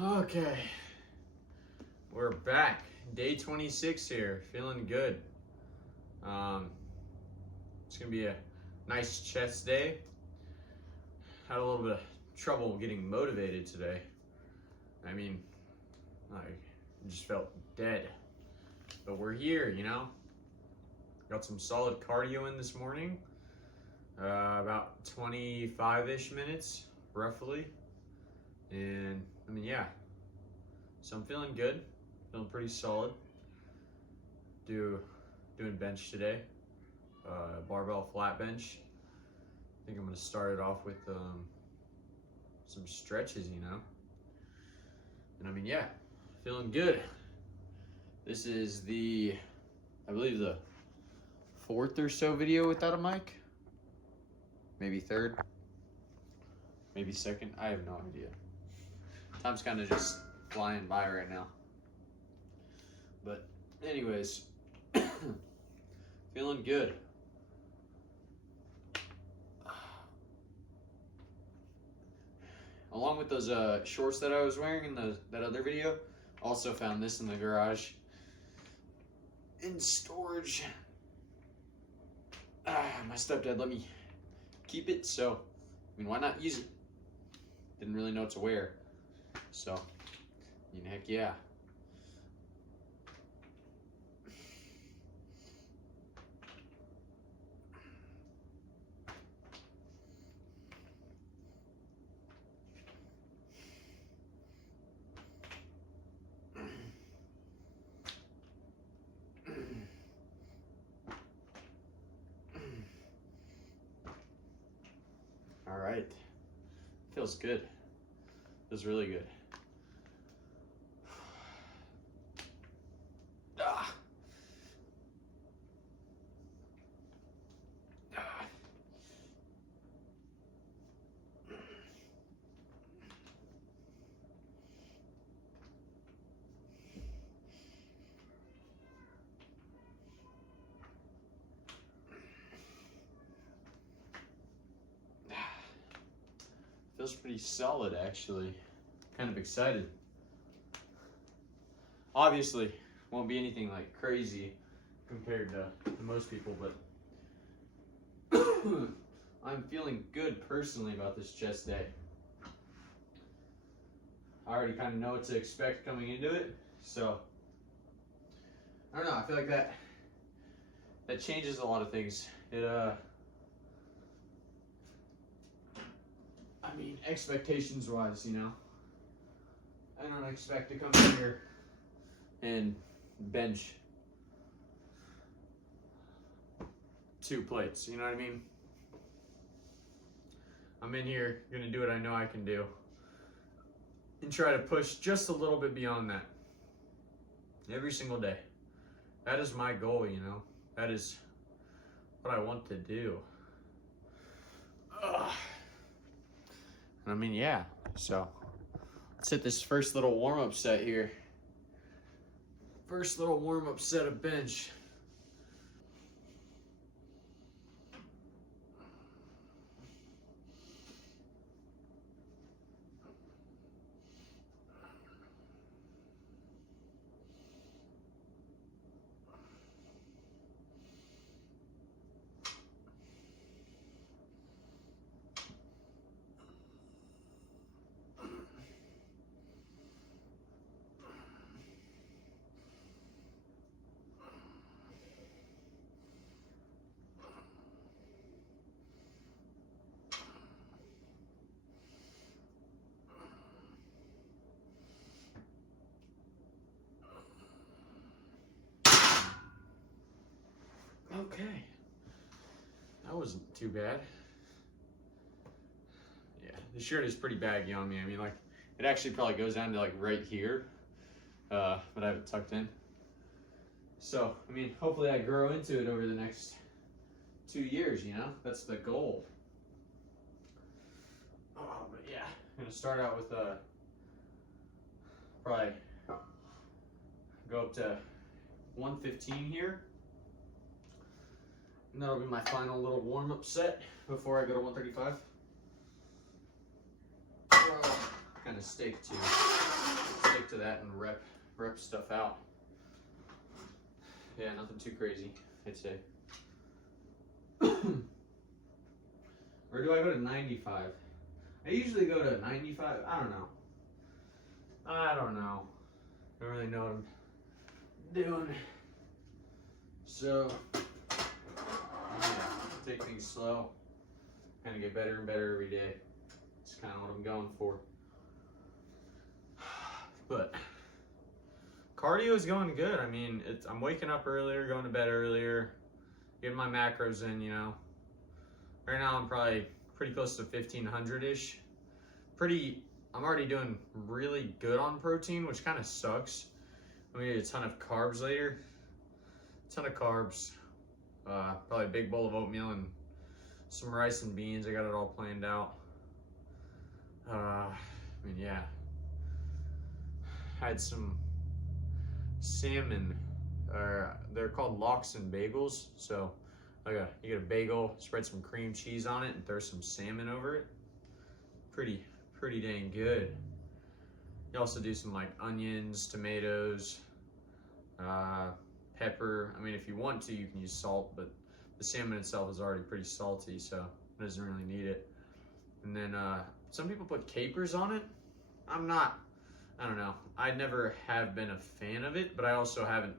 Okay, we're back. Day 26 here, feeling good. It's gonna be a nice chest day. Had a little bit of trouble getting motivated today. I mean, I just felt dead. But we're here, you know? Got some solid cardio in this morning. About 25-ish minutes, roughly. And I mean, yeah. So I'm feeling good, feeling pretty solid. Doing bench today, barbell flat bench. I think I'm gonna start it off with some stretches, you know. And I mean, yeah, feeling good. This is I believe the 4th or so video without a mic. Maybe 3rd, maybe 2nd. I have no idea. Time's kind of just flying by right now. But anyways, feeling good. Along with those shorts that I was wearing in that other video, also found this in the garage in storage. My stepdad let me keep it, so I mean, why not use it? Didn't really know what to wear, so I mean, heck yeah. All right, feels good. Feels really good. Ah. Ah. Feels pretty solid, actually. Kind of excited. Obviously, won't be anything like crazy compared to most people, but I'm feeling good personally about this chest day. I already kind of know what to expect coming into it, so I don't know. I feel like that changes a lot of things. I mean, expectations wise, you know, I don't expect to come in here and bench 2 plates, you know what I mean? I'm in here gonna do what I know I can do and try to push just a little bit beyond that every single day. That is my goal, you know? That is what I want to do. Ugh. I mean, yeah, so let's hit this first little warm-up set here. First little warm-up set of bench. Okay, that wasn't too bad. Yeah, the shirt is pretty baggy on me. I mean, like, it actually probably goes down to like right here, but I have it tucked in. So, I mean, hopefully I grow into it over the next 2 years, you know? That's the goal. Oh, but yeah, I'm gonna start out with probably go up to 115 here. And that'll be my final little warm-up set before I go to 135. Kind of stake to stick to that and rep stuff out. Yeah, nothing too crazy, I'd say. Or do I go to 95? I usually go to 95. I don't know. I don't really know what I'm doing. So, yeah, take things slow. Kind of get better and better every day. It's kind of what I'm going for. But cardio is going good. I mean, I'm waking up earlier, going to bed earlier, getting my macros in, you know. Right now I'm probably pretty close to 1500-ish. I'm already doing really good on protein, which kind of sucks. I'm gonna eat a ton of carbs later. A ton of carbs. Probably a big bowl of oatmeal and some rice and beans. I got it all planned out. I mean, yeah. Had some salmon, they're called lox and bagels. So you get a bagel, spread some cream cheese on it, and throw some salmon over it. Pretty dang good. You also do some like onions, tomatoes, pepper. I mean, if you want to, you can use salt, but the salmon itself is already pretty salty, so it doesn't really need it. And then some people put capers on it. I don't know. I never have been a fan of it, but I also haven't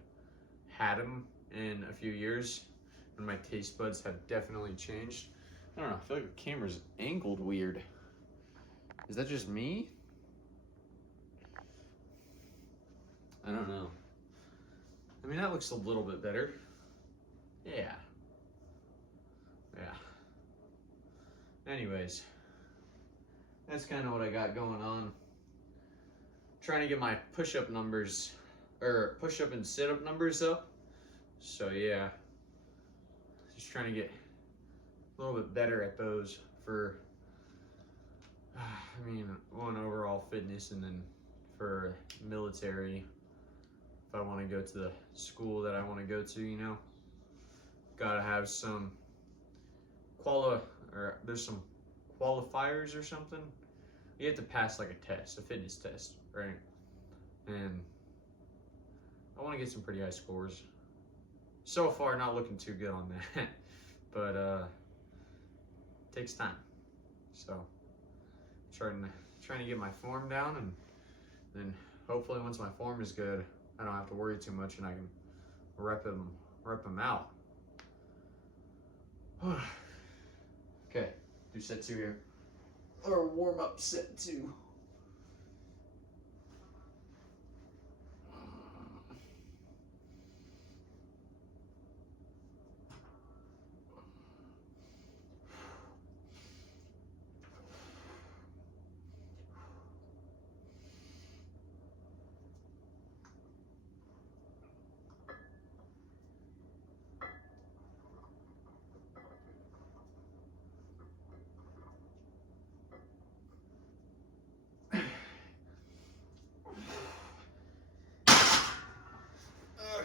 had them in a few years, and my taste buds have definitely changed. I don't know. I feel like the camera's angled weird. Is that just me? I don't know. I mean, that looks a little bit better. Yeah. Anyways, that's kind of what I got going on. Trying to get my push-up numbers, or push-up and sit-up numbers up. So yeah, just trying to get a little bit better at those for, I mean, one, overall fitness, and then for military, if I want to go to the school that I want to go to, you know, gotta have some there's some qualifiers or something. You have to pass like a test, a fitness test, right? And I want to get some pretty high scores. So far, not looking too good on that, but it takes time. So trying to get my form down, and then hopefully once my form is good, I don't have to worry too much, and I can rep them out. Okay, do set 2 here. Or warm up set 2.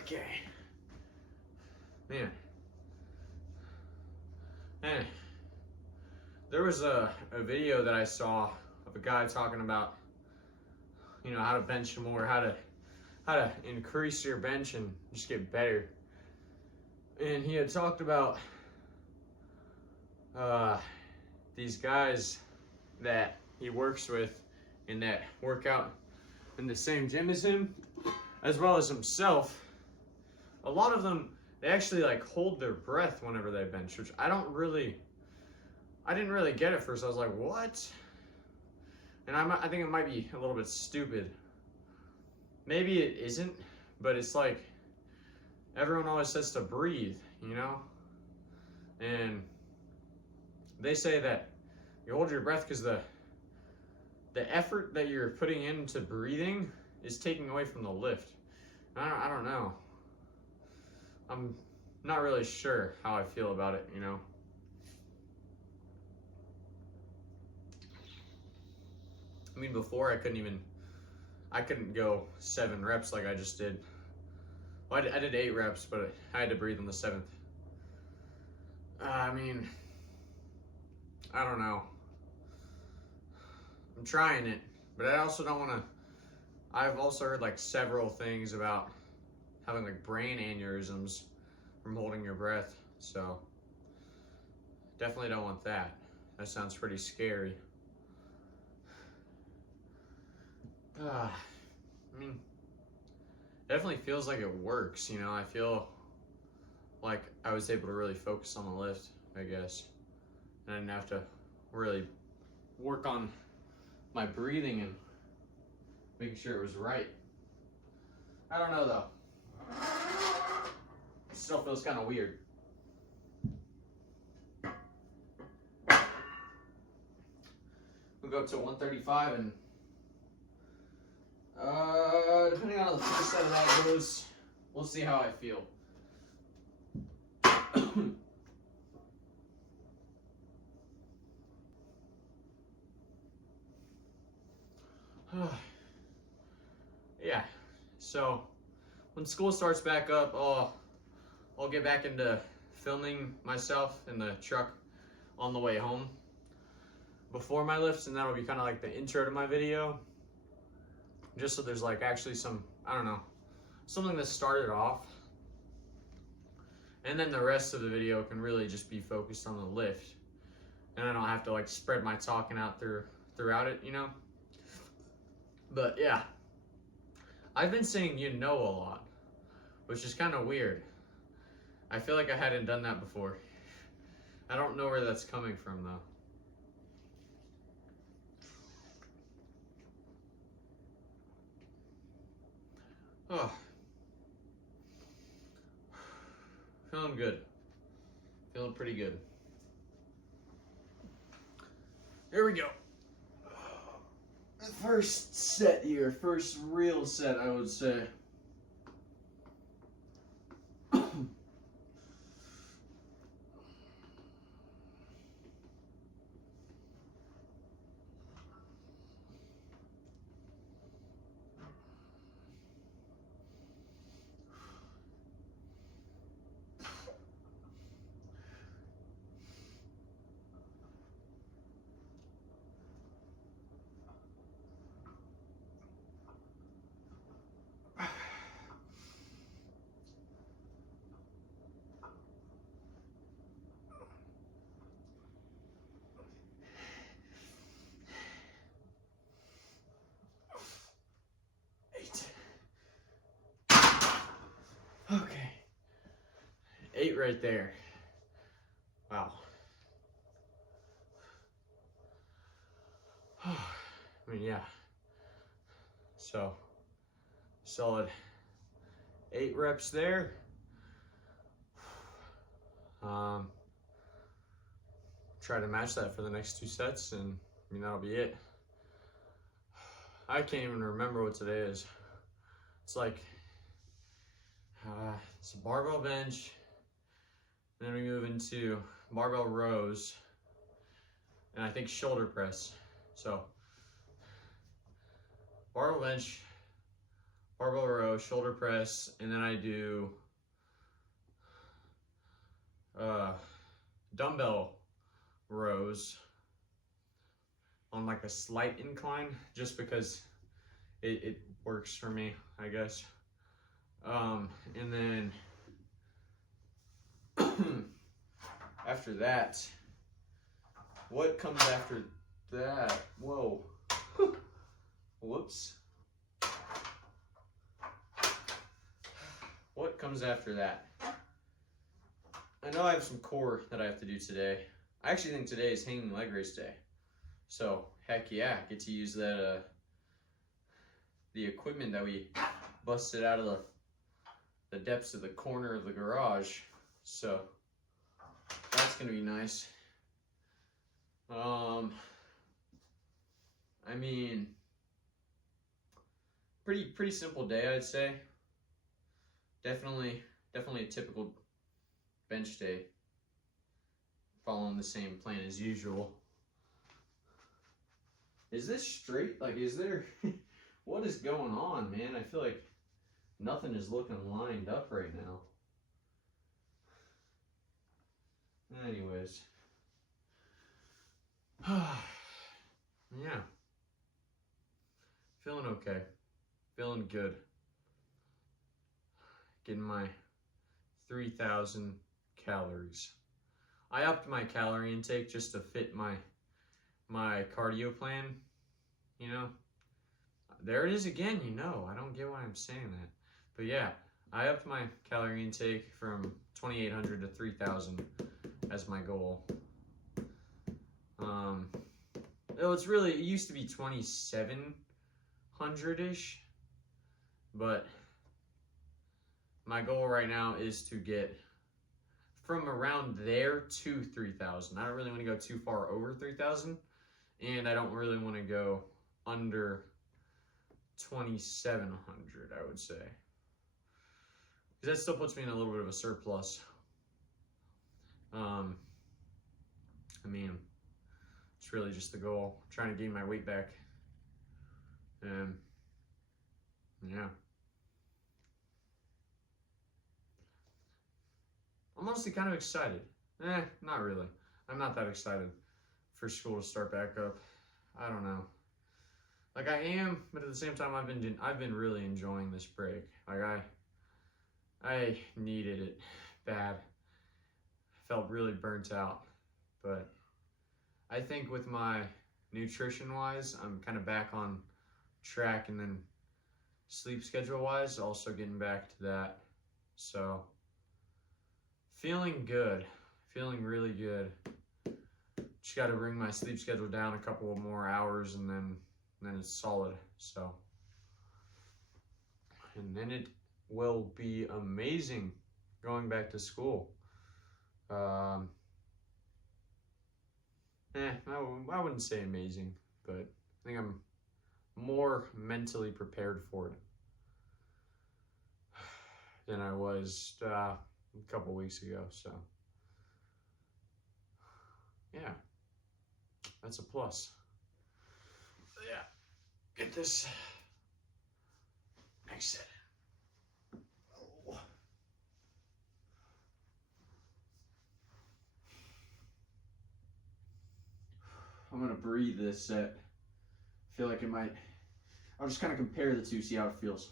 Okay. Man. There was a video that I saw of a guy talking about, you know, how to bench more, how to increase your bench and just get better. And he had talked about these guys that he works with and that work out in the same gym as him, as well as himself. A lot of them, they actually like hold their breath whenever they bench, which I didn't really get at first. I was like, what? And I think it might be a little bit stupid. Maybe it isn't, but it's like everyone always says to breathe, you know? And they say that you hold your breath because the effort that you're putting into breathing is taking away from the lift. I don't know. I'm not really sure how I feel about it, you know? I mean, before I couldn't go 7 reps like I just did. Well, I did 8 reps, but I had to breathe on the 7th. I mean, I don't know. I'm trying it, but I also don't want to. I've also heard like several things about having like brain aneurysms from holding your breath. So definitely don't want that. That sounds pretty scary. I mean, definitely feels like it works, you know. I feel like I was able to really focus on the lift, I guess. And I didn't have to really work on my breathing and making sure it was right. I don't know though. It still feels kind of weird. We'll go up to 135 and depending on how the first set of that goes, we'll see how I feel. Yeah, so when school starts back up, I'll get back into filming myself in the truck on the way home before my lifts, and that'll be kind of like the intro to my video, just so there's like actually some, I don't know, something that started off, and then the rest of the video can really just be focused on the lift, and I don't have to like spread my talking out throughout it, you know. But yeah, I've been saying "you know" a lot, which is kind of weird. I feel like I hadn't done that before. I don't know where that's coming from though. Oh, feeling good. Feeling pretty good. Here we go. The first set here, first real set, I would say. Okay. 8 right there. Wow. I mean, yeah. So, solid 8 reps there. Try to match that for the next 2 sets, and I mean, that'll be it. I can't even remember what today is. It's like, it's a barbell bench, and then we move into barbell rows, and I think shoulder press. So, barbell bench, barbell row, shoulder press, and then I do dumbbell rows on like a slight incline, just because it works for me, I guess. And then after that, what comes after that? Whoa. Whoops. What comes after that? I know I have some core that I have to do today. I actually think today is hanging leg race day. So, heck yeah, get to use that, the equipment that we busted out of the depths of the corner of the garage. So, that's gonna be nice. I mean, pretty simple day, I'd say. Definitely a typical bench day, following the same plan as usual. Is this straight? Like, is there, what is going on, man? I feel like nothing is looking lined up right now. Anyways. Yeah. Feeling okay. Feeling good. Getting my 3,000 calories. I upped my calorie intake just to fit my cardio plan. You know, there it is again. I don't get why I'm saying that, but yeah, I upped my calorie intake from 2,800 to 3,000 as my goal. It used to be 2,700-ish, but my goal right now is to get from around there to 3,000. I don't really want to go too far over 3,000, and I don't really want to go under 2,700, I would say. Because that still puts me in a little bit of a surplus. I mean, it's really just the goal, trying to gain my weight back. And yeah. I'm honestly kind of excited. Not really. I'm not that excited for school to start back up. I don't know. Like I am, but at the same time, I've been really enjoying this break. Like I needed it bad. Felt really burnt out, but I think with my nutrition wise, I'm kind of back on track, and then sleep schedule wise, also getting back to that. So feeling good, feeling really good. Just got to bring my sleep schedule down a couple of more hours, and then it's solid. So, and then it will be amazing going back to school. I wouldn't say amazing, but I think I'm more mentally prepared for it than I was a couple weeks ago. So, yeah, that's a plus. Yeah, get this next set. Oh. I'm gonna breathe this set. I feel like it might. I'll just kind of compare the two, see how it feels.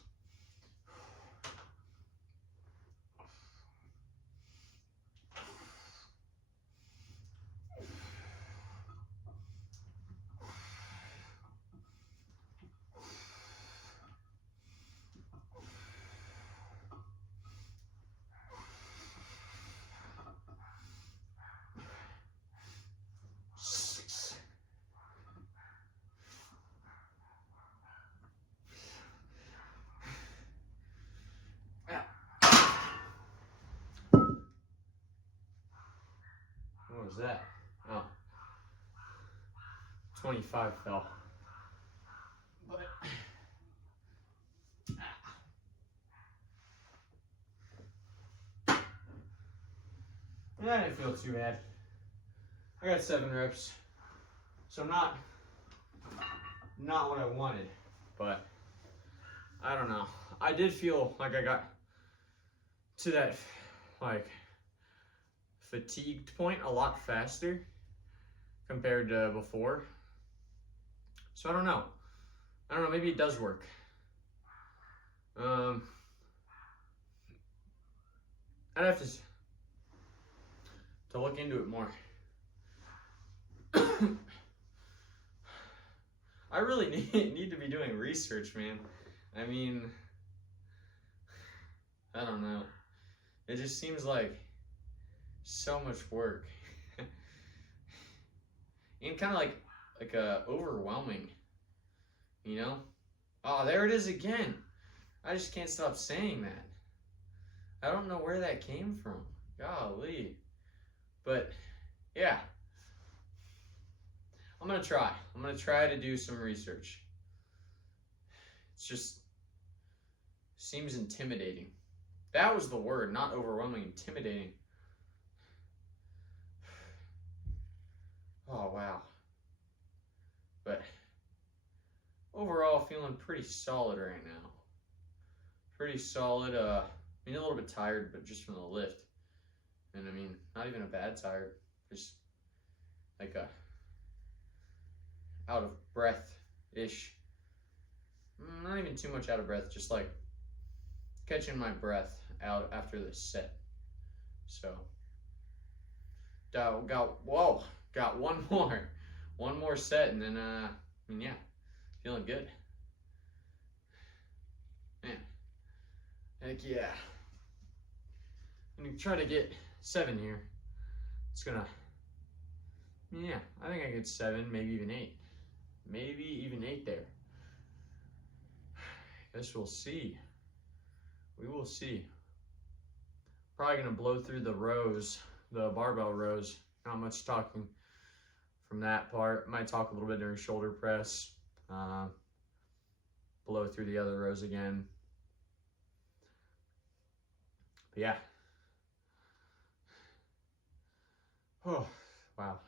What was that? Oh, 25 fell. But that didn't feel too bad. I got 7 reps, so not what I wanted, but I don't know. I did feel like I got to that like fatigued point a lot faster compared to before. So I don't know. Maybe it does work. I'd have to look into it more. I really need to be doing research, man. I mean, I don't know. It just seems like so much work. And kind of like overwhelming, you know? Oh, there it is again. I just can't stop saying that. I don't know where that came from. Golly. But yeah, I'm gonna try to do some research. It's just seems intimidating. That was the word, not overwhelming, intimidating. Oh wow. But overall, feeling pretty solid right now. Pretty solid. I mean, a little bit tired, but just from the lift. And I mean, not even a bad tired. Just like a out of breath-ish. not even too much out of breath, just like catching my breath out after this set. So, got one more set, and then yeah, feeling good, man. Heck yeah. I'm gonna try to get 7 here. It's gonna, yeah, I think I get 7, maybe even 8. Maybe even 8 there. Guess we'll see. We will see. Probably gonna blow through the rows, the barbell rows. Not much talking from that part. Might talk a little bit during shoulder press. Blow through the other rows again. But yeah. Oh, wow.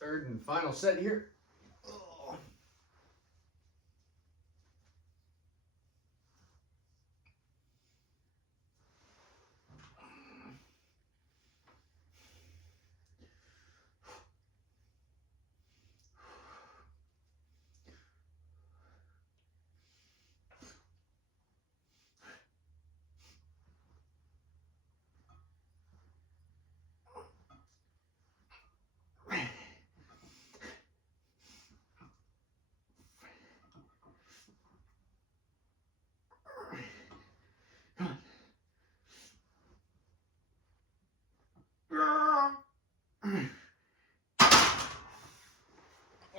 Third and final set here. Oh.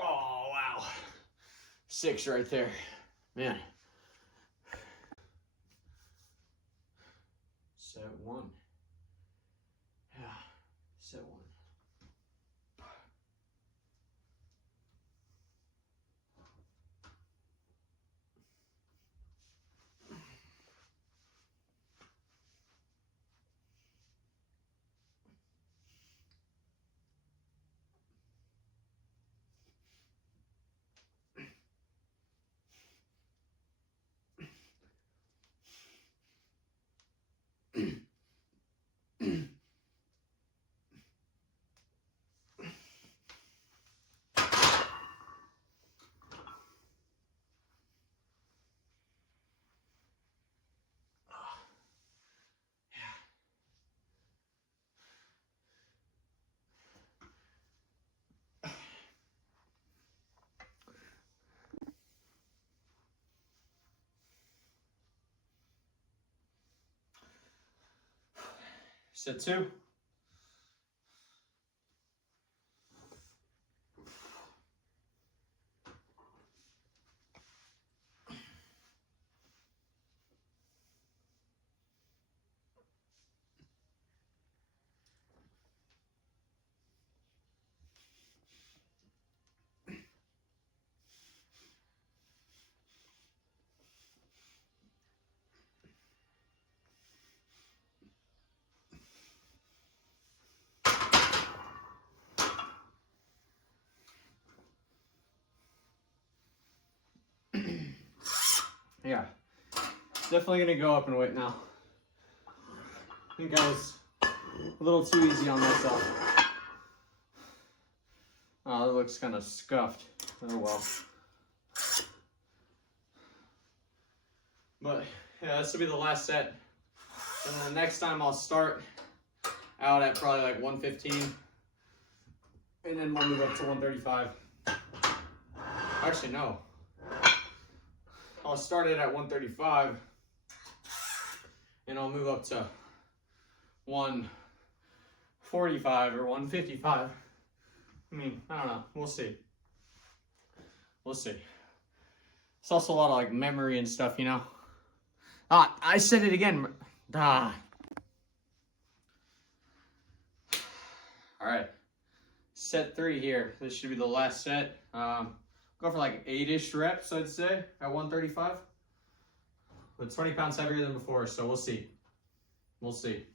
Oh, wow. 6 right there. Man. Set 1. Yeah, set 1. Set 2. Yeah, definitely gonna go up in weight now. I think I was a little too easy on myself. Oh, it looks kind of scuffed. Oh well. But yeah, this will be the last set. And then the next time I'll start out at probably like 115. And then we'll move up to 135. Actually, no. I'll start it at 135. And I'll move up to 145 or 155. I mean, I don't know. We'll see. We'll see. It's also a lot of like memory and stuff, you know. Ah, I said it again. Ah. All right. Set 3 here. This should be the last set. Go for like 8-ish reps, I'd say, at 135. But 20 pounds heavier than before, so we'll see. We'll see.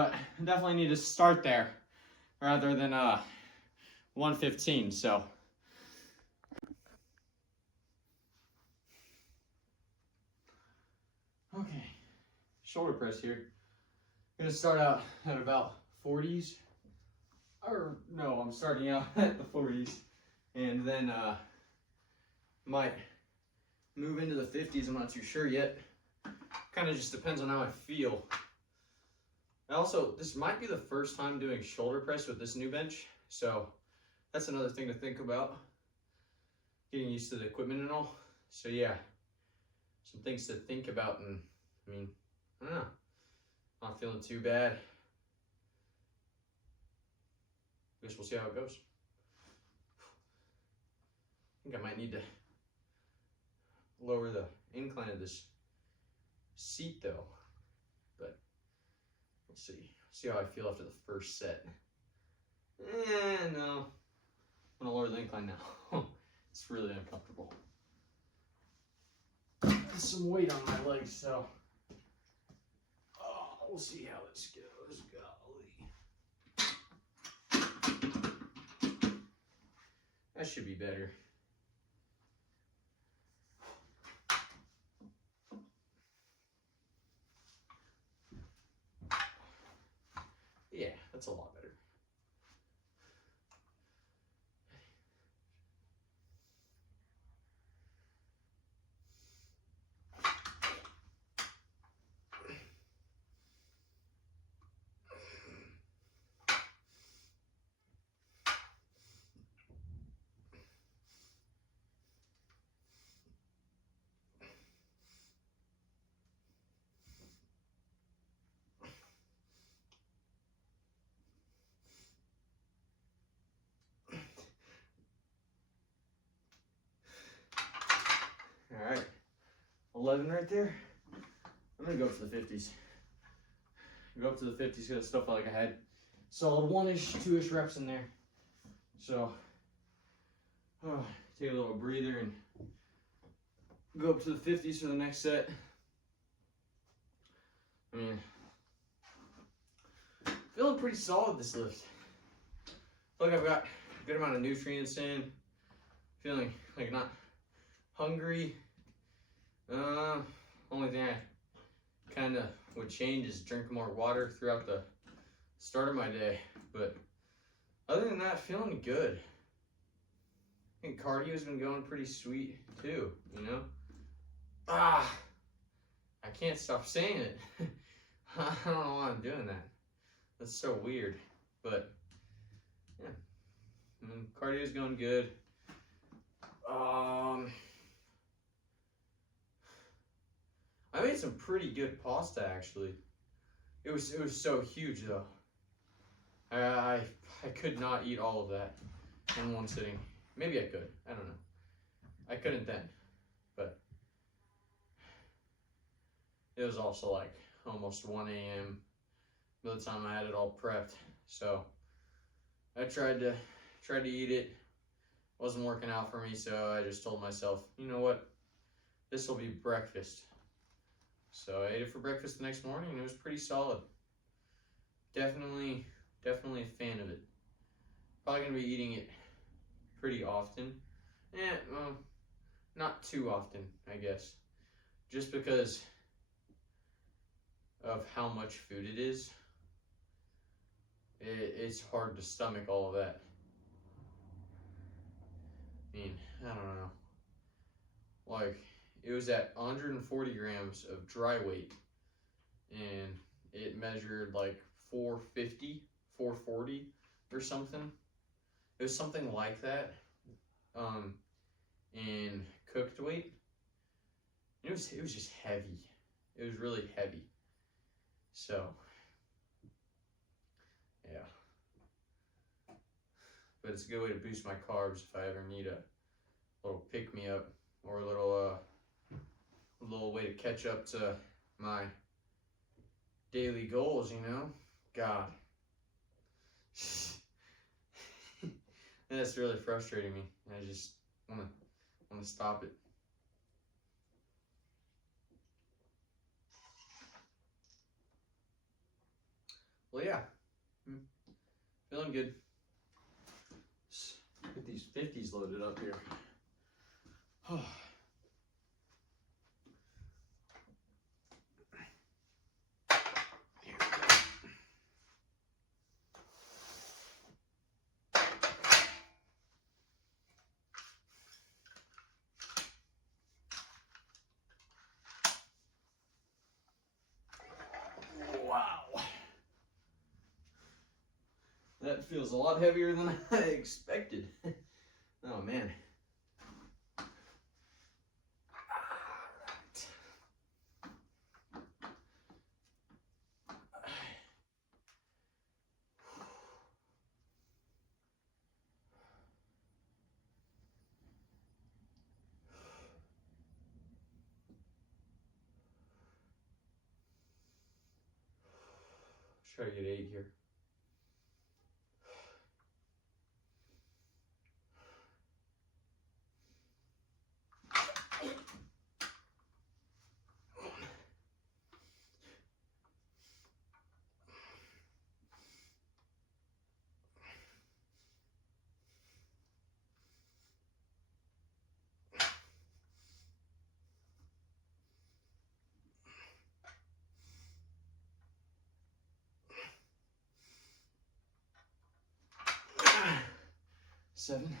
but I definitely need to start there rather than 115. So okay, shoulder press here. I'm gonna start out at about 40s, or no, I'm starting out at the 40s, and then might move into the 50s. I'm not too sure yet. Kind of just depends on how I feel. Also, this might be the first time doing shoulder press with this new bench, so that's another thing to think about. Getting used to the equipment and all. So yeah, some things to think about, and I mean, I don't know. Not feeling too bad. Guess we'll see how it goes. I think I might need to lower the incline of this seat though, but we'll see. See how I feel after the first set. No. I'm gonna lower the incline now. It's really uncomfortable. There's some weight on my legs, so we'll see how this goes. Golly. That should be better. Yeah, that's a lot better. All right, 11 right there. I'm gonna go up to the 50s. Go up to the 50s, get stuff like I had solid 1-ish, 2-ish reps in there. So, take a little breather and go up to the 50s for the next set. I mean, feeling pretty solid this lift. Feel like I've got a good amount of nutrients in. Feeling like not hungry. Only thing I kind of would change is drink more water throughout the start of my day. But other than that, feeling good. I think cardio's been going pretty sweet too, you know? I can't stop saying it. I don't know why I'm doing that. That's so weird. But yeah, cardio's going good. I made some pretty good pasta actually. It was so huge though. I could not eat all of that in one sitting. Maybe I could. I don't know. I couldn't then, but it was also like almost 1 a.m. by the time I had it all prepped. So I tried to eat it. Wasn't working out for me, so I just told myself, you know what? This will be breakfast. So I ate it for breakfast the next morning, and it was pretty solid. Definitely a fan of it. Probably gonna be eating it pretty often. Well, not too often, I guess. Just because of how much food it is. It's hard to stomach all of that. I mean, I don't know. Like, it was at 140 grams of dry weight, and it measured like 450, 440 or something. It was something like that. In cooked weight. It was just heavy. It was really heavy. So, yeah. But it's a good way to boost my carbs if I ever need a little pick-me-up or a little way to catch up to my daily goals, you know? God. That's really frustrating me. I just want to stop it. Well, yeah. Feeling good. Let's get these 50s loaded up here. Here we go. Wow. That feels a lot heavier than I expected. Oh, man. Try to get 8 here. Seven.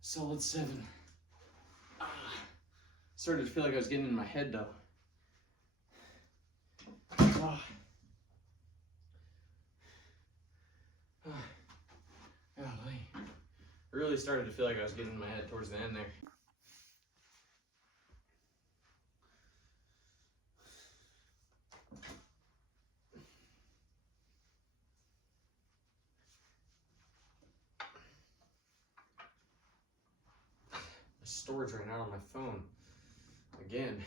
Solid 7. Started to feel like I was getting in my head though. Golly. I really started to feel like I was getting in my head towards the end there. My storage ran out on my phone. Again.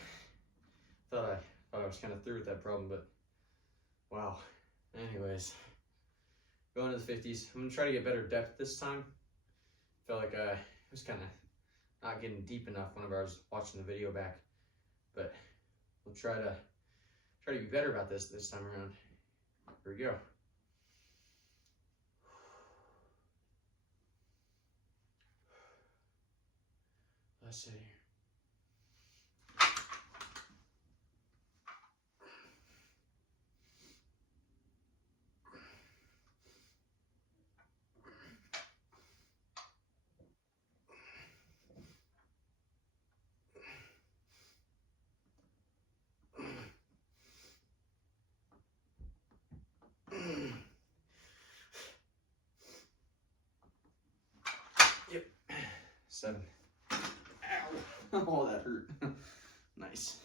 Thought I was kind of through with that problem, but wow. Anyways, going to the 50s. I'm gonna try to get better depth this time. Felt like I was kind of not getting deep enough whenever I was watching the video back, but we'll try to be better about this time around. Here we go. Let's see. Yep. 7. Ow. Oh, that hurt. Nice.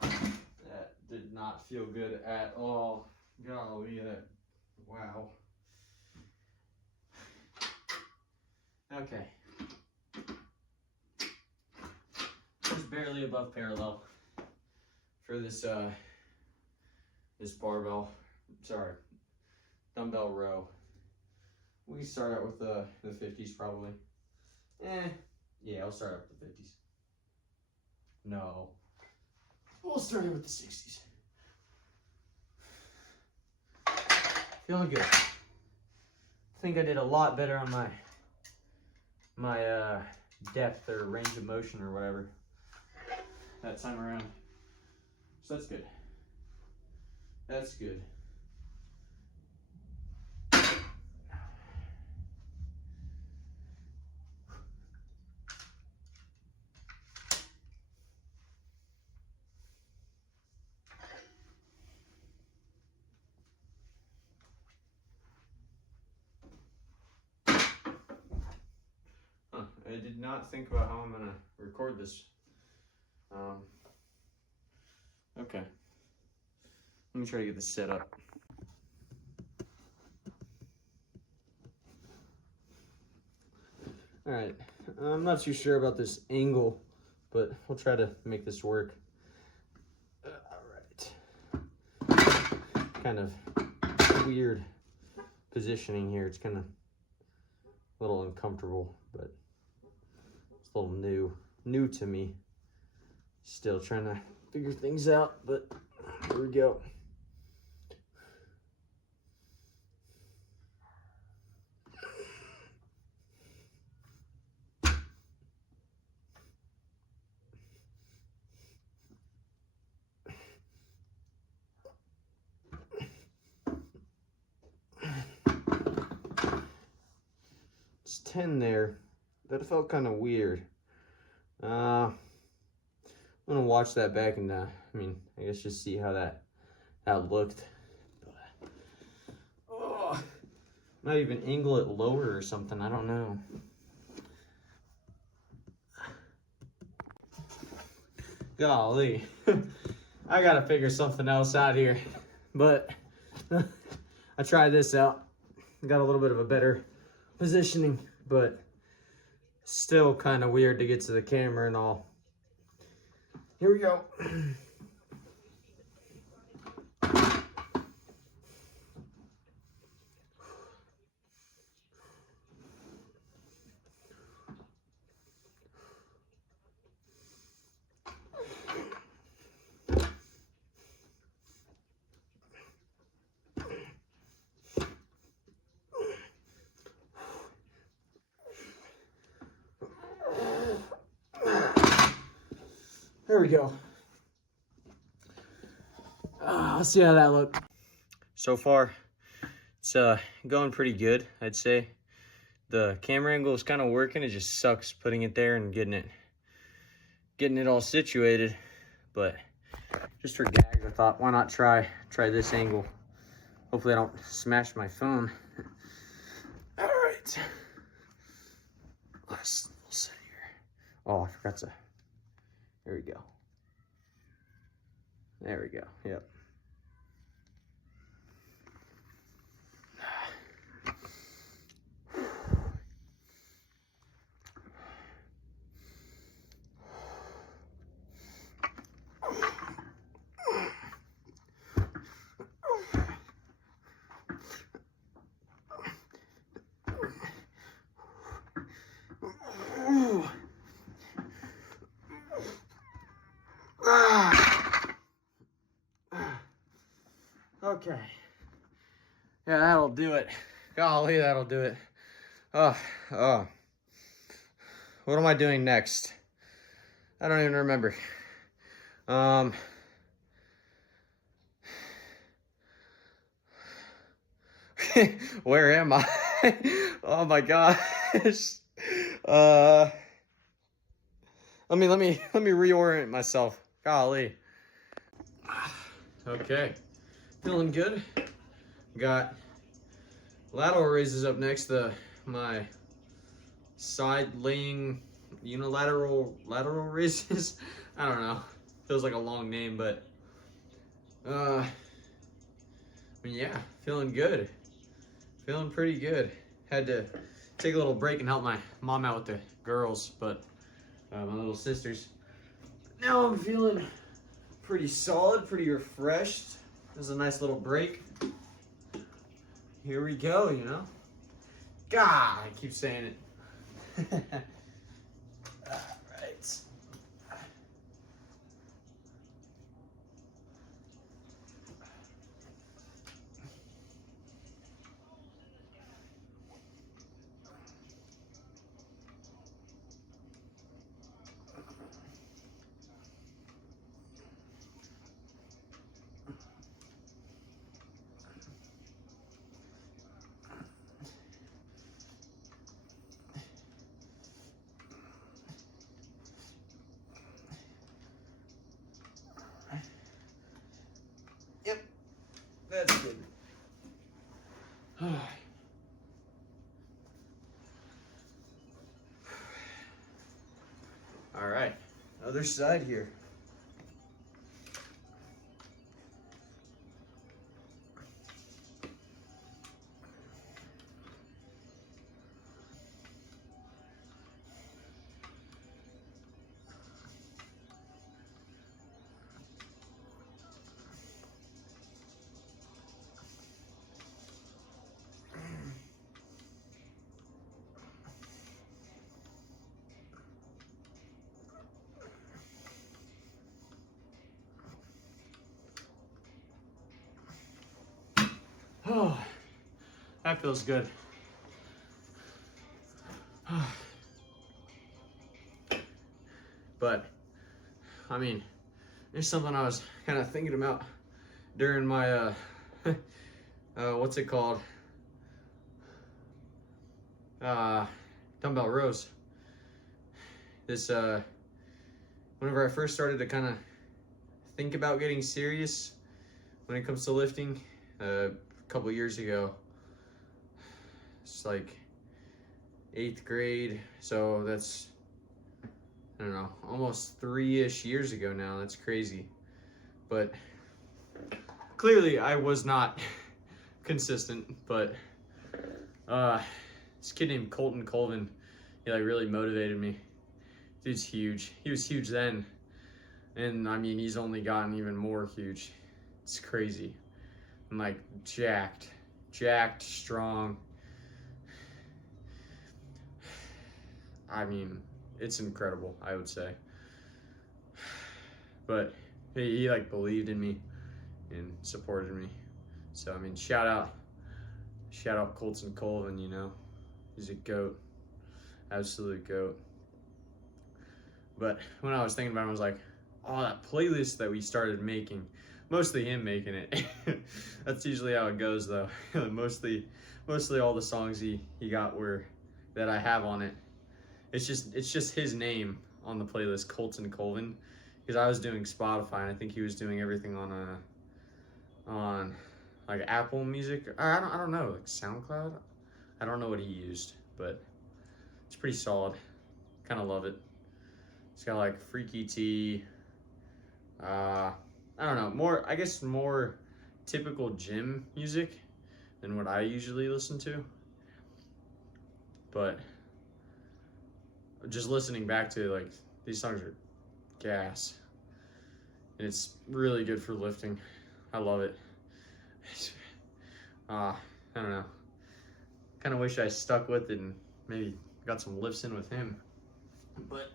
That did not feel good at all. Golly, that. Wow. Okay. Just barely above parallel for this this barbell. Sorry, dumbbell row. We start out with the 50s probably. Yeah, I'll start out with the 50s. No. We'll start out with the 60s. Feeling good. I think I did a lot better on my depth or range of motion or whatever that time around. So that's good. That's good. I did not think about how I'm gonna record this. Okay. Let me try to get this set up. All right, I'm not too sure about this angle, but we'll try to make this work. All right. Kind of weird positioning here. It's kind of a little uncomfortable, but it's a little new to me. Still trying to figure things out, but here we go. 10 there. That felt kind of weird. I'm gonna watch that back and I guess just see how that looked. Oh, might even angle it lower or something. I don't know. Golly, I gotta figure something else out here. But I tried this out. Got a little bit of a better positioning, but still kind of weird to get to the camera and all. Here we go. There we go. Let's see how that looked. So far, it's going pretty good, I'd say. The camera angle is kind of working. It just sucks putting it there and getting it all situated. But just for gags, I thought, why not try this angle? Hopefully I don't smash my phone. All right. Let's sit here. Oh, I forgot to. There we go. There we go. Yep. Okay. Yeah, that'll do it. Golly, that'll do it. Oh. What am I doing next? I don't even remember. Where am I? Oh my gosh. Let me reorient myself. Golly. Okay. Feeling good. Got lateral raises up next. My side laying lateral raises. I don't know. Feels like a long name, but yeah, feeling good. Feeling pretty good. Had to take a little break and help my mom out with the girls, but my little sisters. Now I'm feeling pretty solid, pretty refreshed. This is a nice little break. Here we go, God, I keep saying it. All right. Yep, that's good. All right, other side here. Oh, that feels good. But, there's something I was kind of thinking about during my, what's it called? Talking about rows. This, whenever I first started to kind of think about getting serious when it comes to lifting, a couple years ago, it's like 8th grade, so that's, I don't know, almost 3-ish years ago now. That's crazy. But clearly I was not consistent, but this kid named Colton Colvin, he like really motivated me. Dude's huge. He was huge then, and I mean he's only gotten even more huge. It's crazy. And like jacked, strong. I mean, it's incredible, I would say. But he like believed in me and supported me. So I mean, shout out Colton Colvin, you know. He's a goat. Absolute goat. But when I was thinking about it, I was like, oh, that playlist that we started making, mostly him making it. That's usually how it goes though. mostly all the songs he got were that I have on it. It's just his name on the playlist, Colton Colvin, because I was doing Spotify and I think he was doing everything on like Apple Music. I don't know, like SoundCloud. I don't know what he used, but it's pretty solid. Kind of love it. It's got like Freaky T. I don't know, more typical gym music than what I usually listen to. But just listening back to like these songs are gas, and it's really good for lifting. I love it. I don't know. Kind of wish I stuck with it and maybe got some lifts in with him. But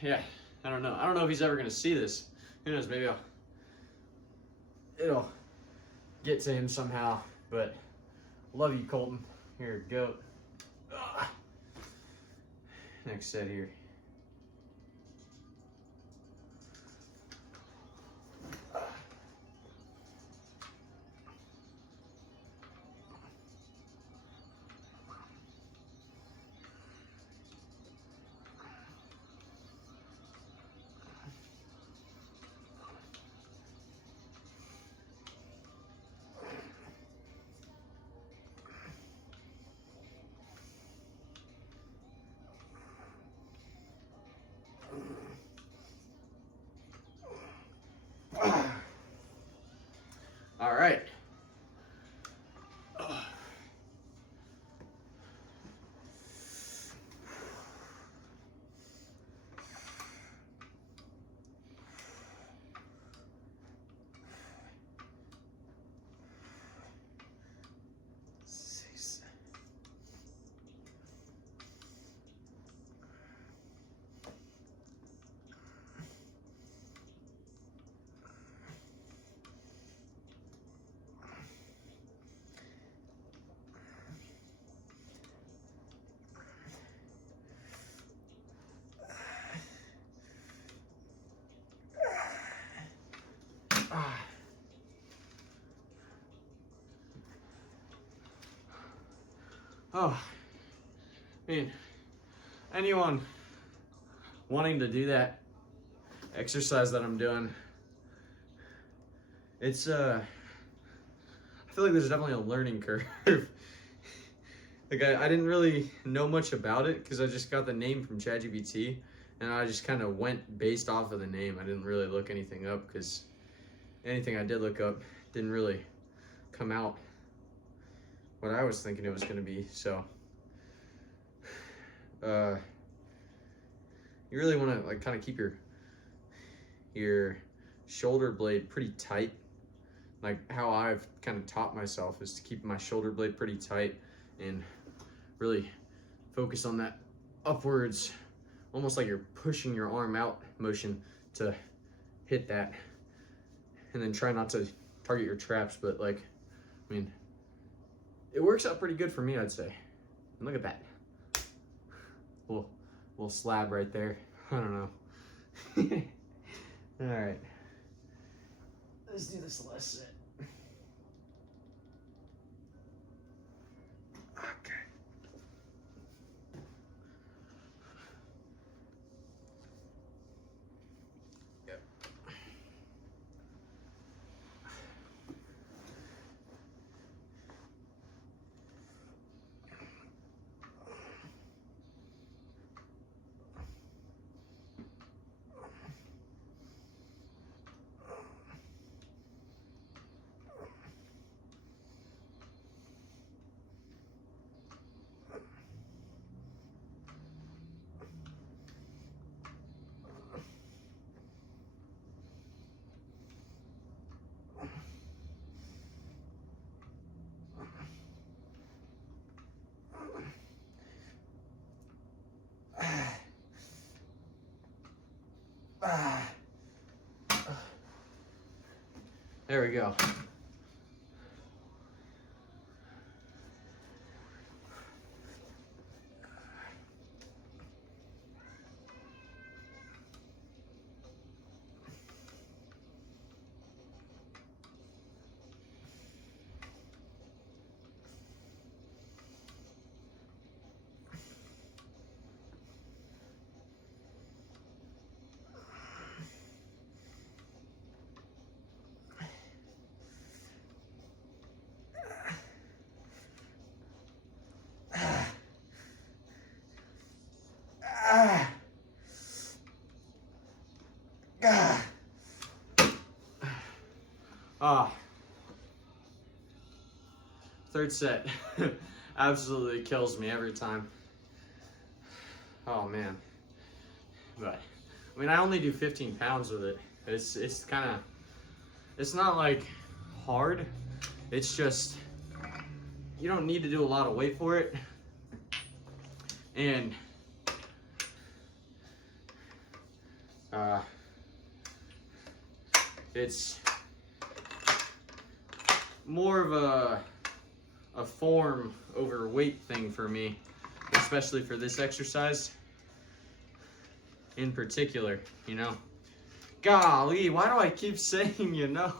yeah, I don't know. I don't know if he's ever gonna see this. Who knows? Maybe it'll get to him somehow. But love you, Colton. You're a goat. Next set here. All right. Oh, I mean, anyone wanting to do that exercise that I'm doing, it's I feel like there's definitely a learning curve. Like I didn't really know much about it because I just got the name from ChatGPT and I just kind of went based off of the name. I didn't really look anything up because anything I did look up didn't really come out what I was thinking it was going to be. So you really want to like kind of keep your shoulder blade pretty tight. Like how I've kind of taught myself is to keep my shoulder blade pretty tight and really focus on that upwards, almost like you're pushing your arm out motion to hit that, and then try not to target your traps. But like, I mean, it works out pretty good for me, I'd say. And look at that little slab right there. I don't know. All right, let's do this last set. There we go. Third set. Absolutely kills me every time. Oh man. But I mean, I only do 15 pounds with it. It's kind of, it's not like hard. It's just, you don't need to do a lot of weight for it. And it's more of a form over weight thing for me, especially for this exercise in particular, you know. Golly, why do I keep saying you know?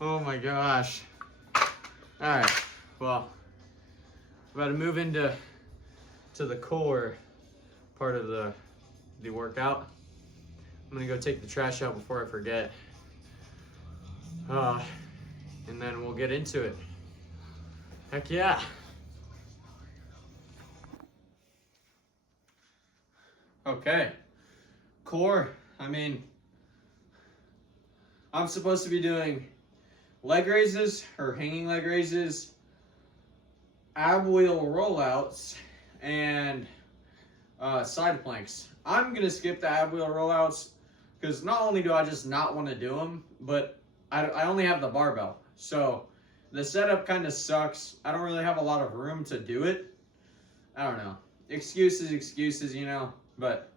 Oh my gosh. All right, well, I'm about to move into the core part of the workout. I'm gonna go take the trash out before I forget. And then we'll get into it. Heck yeah. Okay, core, I mean, I'm supposed to be doing leg raises or hanging leg raises, ab wheel rollouts, and side planks. I'm gonna skip the ab wheel rollouts because not only do I just not want to do them, but I only have the barbell. So the setup kind of sucks. I don't really have a lot of room to do it. I don't know. Excuses, you know. But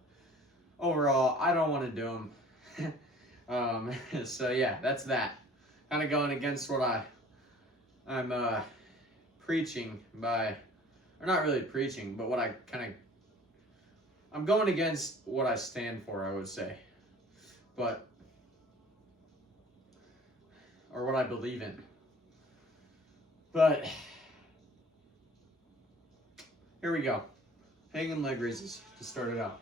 overall, I don't want to do them. So yeah, that's that. Kind of going against what I'm preaching by, or not really preaching, but what I'm going against what I stand for, I would say. But, or what I believe in. But, here we go. Hanging leg raises to start it out.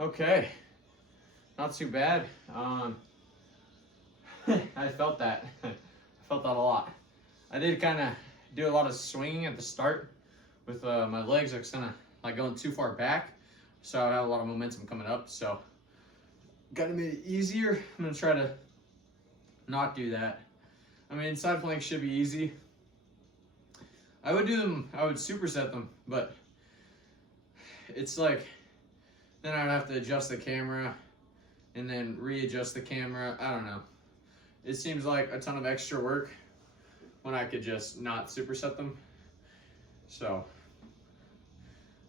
Okay, not too bad. I felt that. I felt that a lot. I did kind of do a lot of swinging at the start with my legs. I was kind of like going too far back, so I had a lot of momentum coming up. So gotta make it easier. I'm gonna try to not do that. I mean, side planks should be easy. I would do them. I would superset them, but it's like, then I'd have to adjust the camera and then readjust the camera. I don't know. It seems like a ton of extra work when I could just not superset them. So,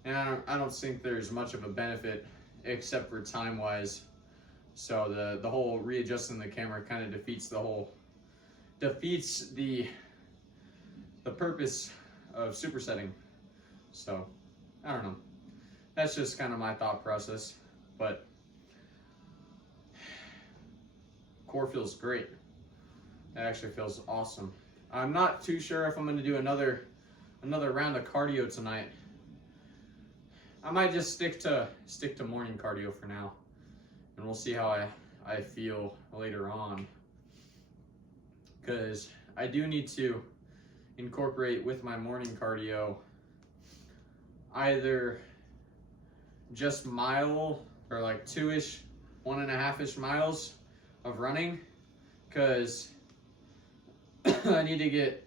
and I don't think there's much of a benefit except for time-wise. So the whole readjusting the camera kind of defeats the purpose of supersetting. So, I don't know. That's just kind of my thought process, but core feels great. It actually feels awesome. I'm not too sure if I'm going to do another round of cardio tonight. I might just stick to morning cardio for now, and we'll see how I feel later on, because I do need to incorporate with my morning cardio either just mile or like 2-ish 1.5-ish miles of running, because I need to get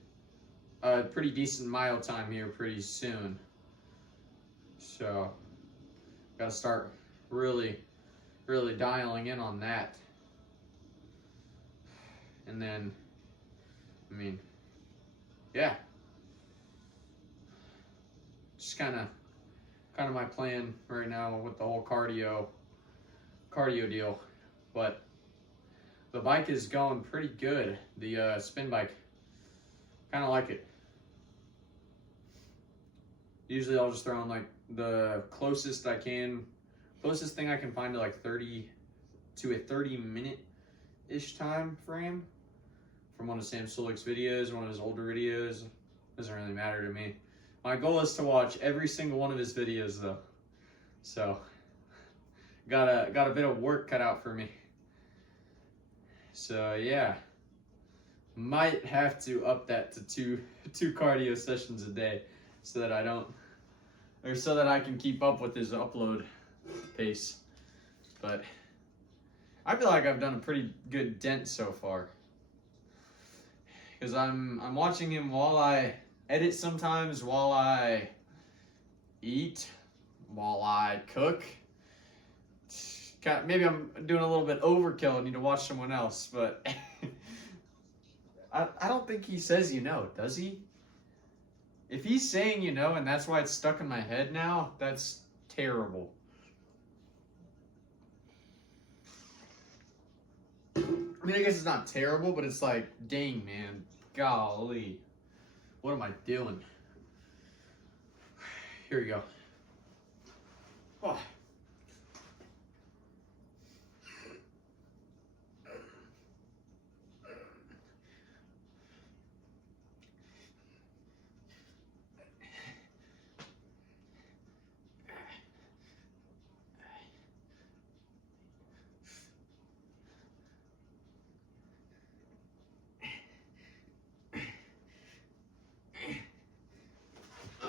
a pretty decent mile time here pretty soon. So, gotta start really dialing in on that. And then, I mean, yeah, just kind of my plan right now with the whole cardio deal. But the bike is going pretty good. The spin bike, kind of like it. Usually I'll just throw in like the closest thing I can find to like 30-minute-ish time frame from one of Sam Sulek's videos, one of his older videos. Doesn't really matter to me. My goal is to watch every single one of his videos though. So got a bit of work cut out for me. So yeah, might have to up that to two cardio sessions a day so that I can keep up with his upload pace. But I feel like I've done a pretty good dent so far, because I'm watching him while I edit sometimes, while I eat, while I cook. Maybe I'm doing a little bit overkill and need to watch someone else, but I don't think he says does he? If he's saying and that's why it's stuck in my head now, that's terrible. I mean, I guess it's not terrible, but it's like, dang, man, golly, what am I doing? Here we go. Oh.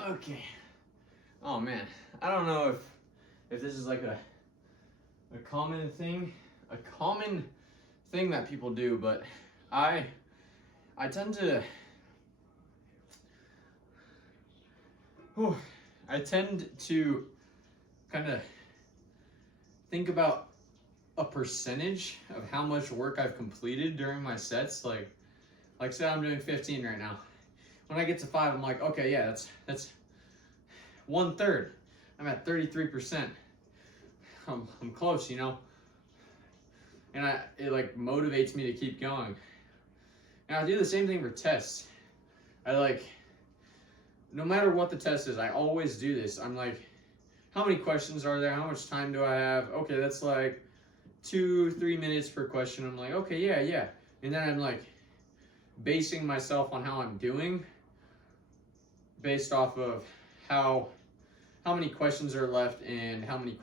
Okay. Oh man, I don't know if this is like a common thing that people do, but I tend to kind of think about a percentage of how much work I've completed during my sets. Like say I'm doing 15 right now. When I get to 5, I'm like, okay, yeah, that's 1/3. I'm at 33%. I'm close, and it like motivates me to keep going. And I do the same thing for tests. No matter what the test is, I always do this. I'm like, how many questions are there? How much time do I have? Okay, that's like 2-3 minutes per question. I'm like, okay, yeah. And then I'm like basing myself on how I'm doing based off of how many questions are left and how much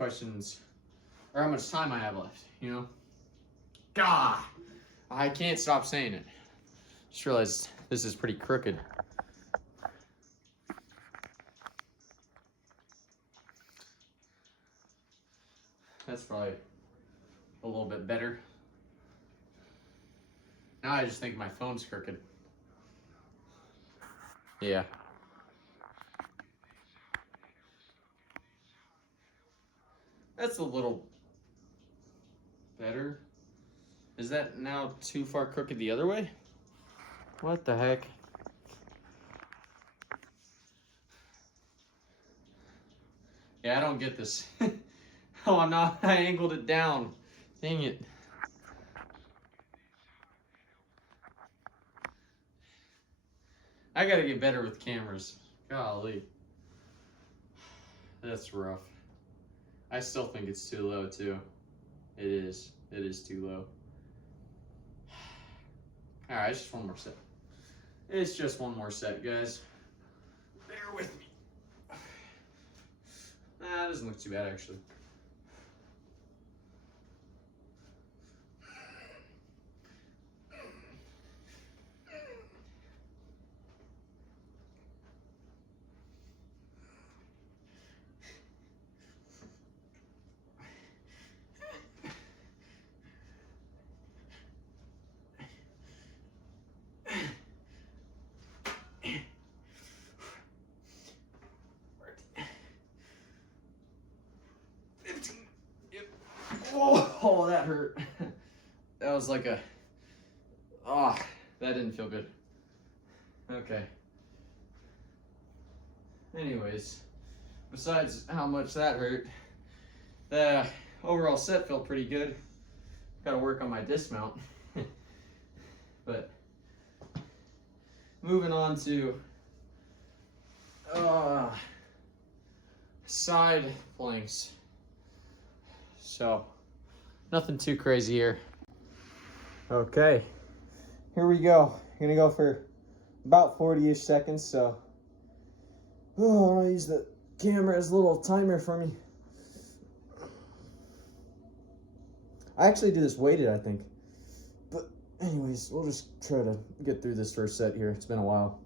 time I have left, God, I can't stop saying it. Just realized this is pretty crooked. That's probably a little bit better. Now I just think my phone's crooked. Yeah. That's a little better. Is that now too far crooked the other way? What the heck? Yeah, I don't get this. Oh no, I angled it down. Dang it. I gotta get better with cameras. Golly. That's rough. I still think it's too low too. It is too low. Alright, it's just one more set. It's just one more set, guys. Bear with me. Nah, it doesn't look too bad actually. was like a, ah, that didn't feel good. Okay. Anyways, besides how much that hurt, the overall set felt pretty good. Got to work on my dismount. But moving on to side planks. So nothing too crazy here. Okay, here we go. Gonna go for about 40-ish seconds. So I'll use the camera as a little timer for me. I actually do this weighted, I think. But anyways, we'll just try to get through this first set here. It's been a while.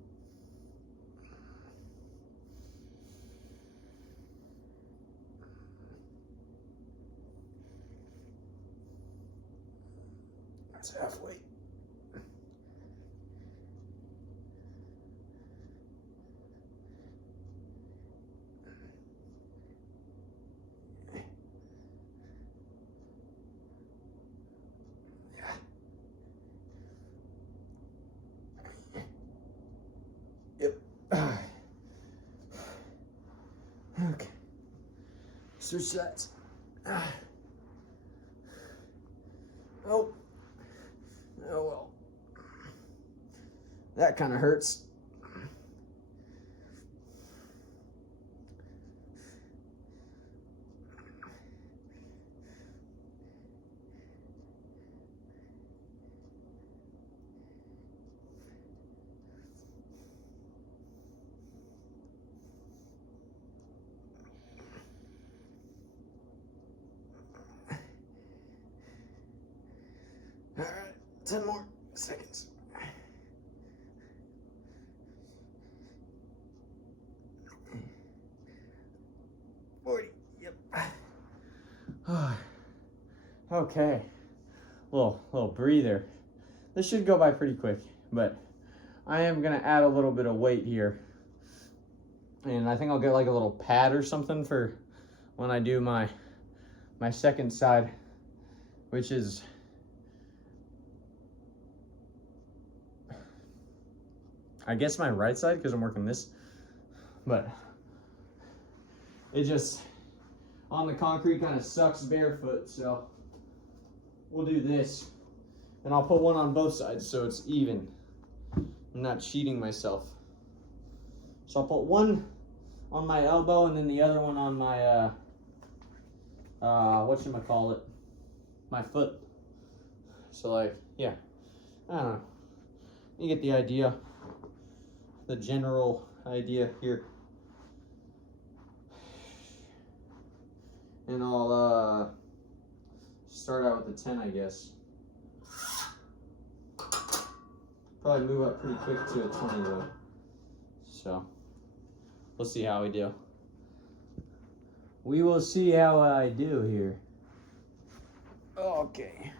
That's halfway. Okay. Switch sides. Oh. Oh well. That kind of hurts. All right, 10 more seconds. Yep. Okay. Little breather. This should go by pretty quick, but I am gonna add a little bit of weight here. And I think I'll get like a little pad or something for when I do my second side, which is I guess my right side because I'm working this, but it just on the concrete kind of sucks barefoot. So we'll do this, and I'll put one on both sides so it's even. I'm not cheating myself. So I'll put one on my elbow and then the other one on my whatchamacallit, my foot. So like, yeah, I don't know. You get the idea, the general idea here. And I'll start out with the 10, I guess. Probably move up pretty quick to a 20 though. So we'll see how we do. We will see how I do here. Okay.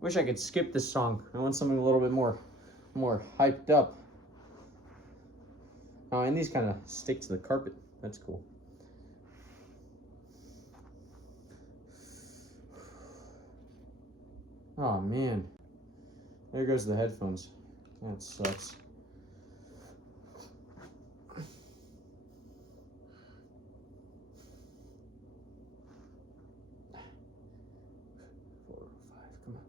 Wish I could skip this song. I want something a little bit more hyped up. Oh, and these kind of stick to the carpet. That's cool. Oh man. There goes the headphones. That sucks. Come on.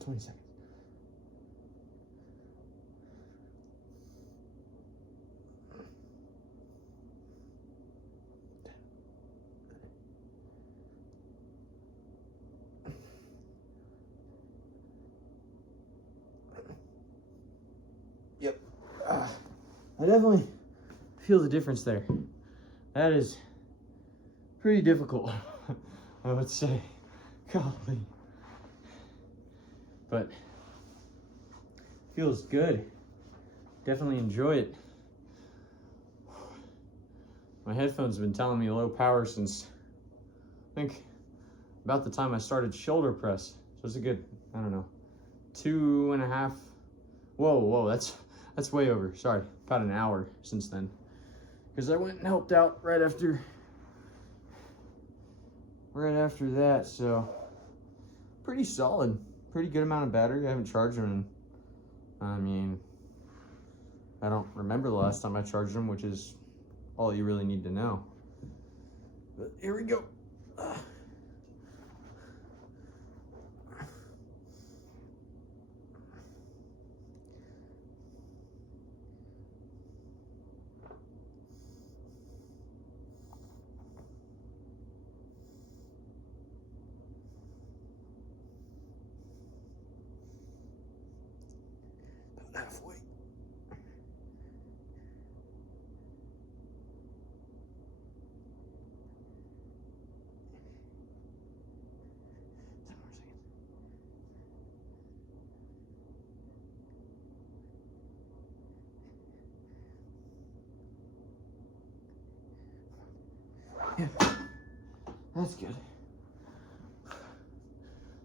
20 seconds. Yep. I definitely feel the difference there. That is pretty difficult, I would say. Golly. But feels good. Definitely enjoy it. My headphones have been telling me low power since I think about the time I started shoulder press. So it's a good, I don't know, 2.5. Whoa, that's way over. Sorry, about an hour since then. Because I went and helped out right after that, so pretty solid. Pretty good amount of battery. I haven't charged them in, I mean, I don't remember the last time I charged them, which is all you really need to know. But here we go. About halfway. Yeah, that's good.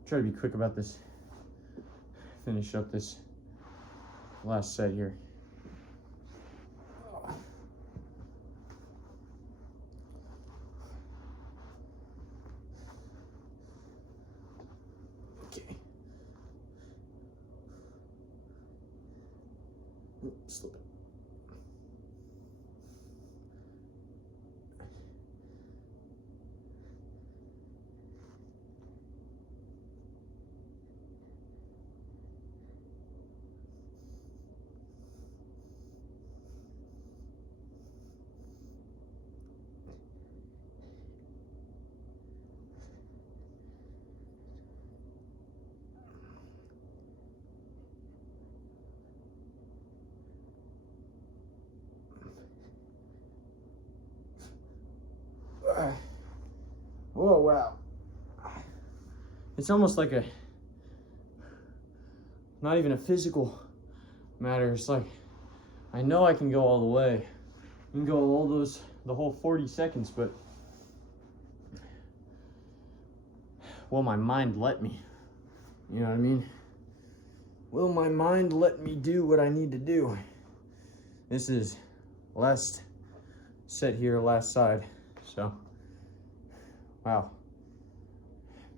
Try to be quick about this. Finish up this last set here. Okay. Slip it. Whoa, wow. It's almost like not even a physical matter. It's like, I know I can go all the way. I can go the whole 40 seconds, but will my mind let me? You know what I mean? Will my mind let me do what I need to do? This is last set here, last side. So, wow.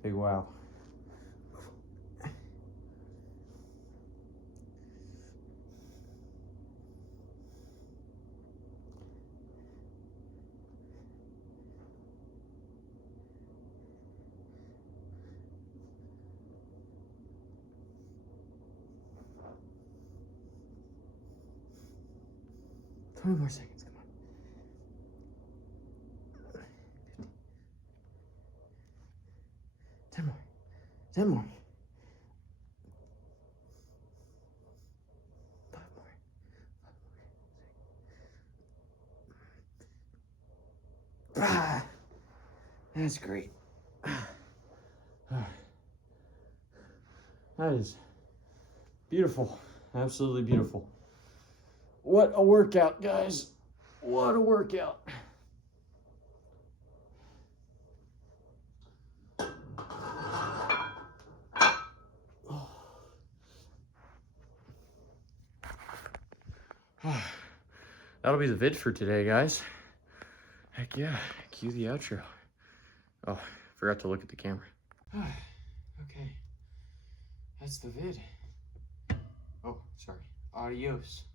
Big wow. Twenty more seconds, come on. 10 more. 10 more. 5 more. 5 more. Ah, that's great. That is beautiful. Absolutely beautiful. What a workout, guys. What a workout. That'll be the vid for today, guys. Heck yeah, cue the outro. Oh, forgot to look at the camera. Okay, that's the vid. Oh, sorry. Adios.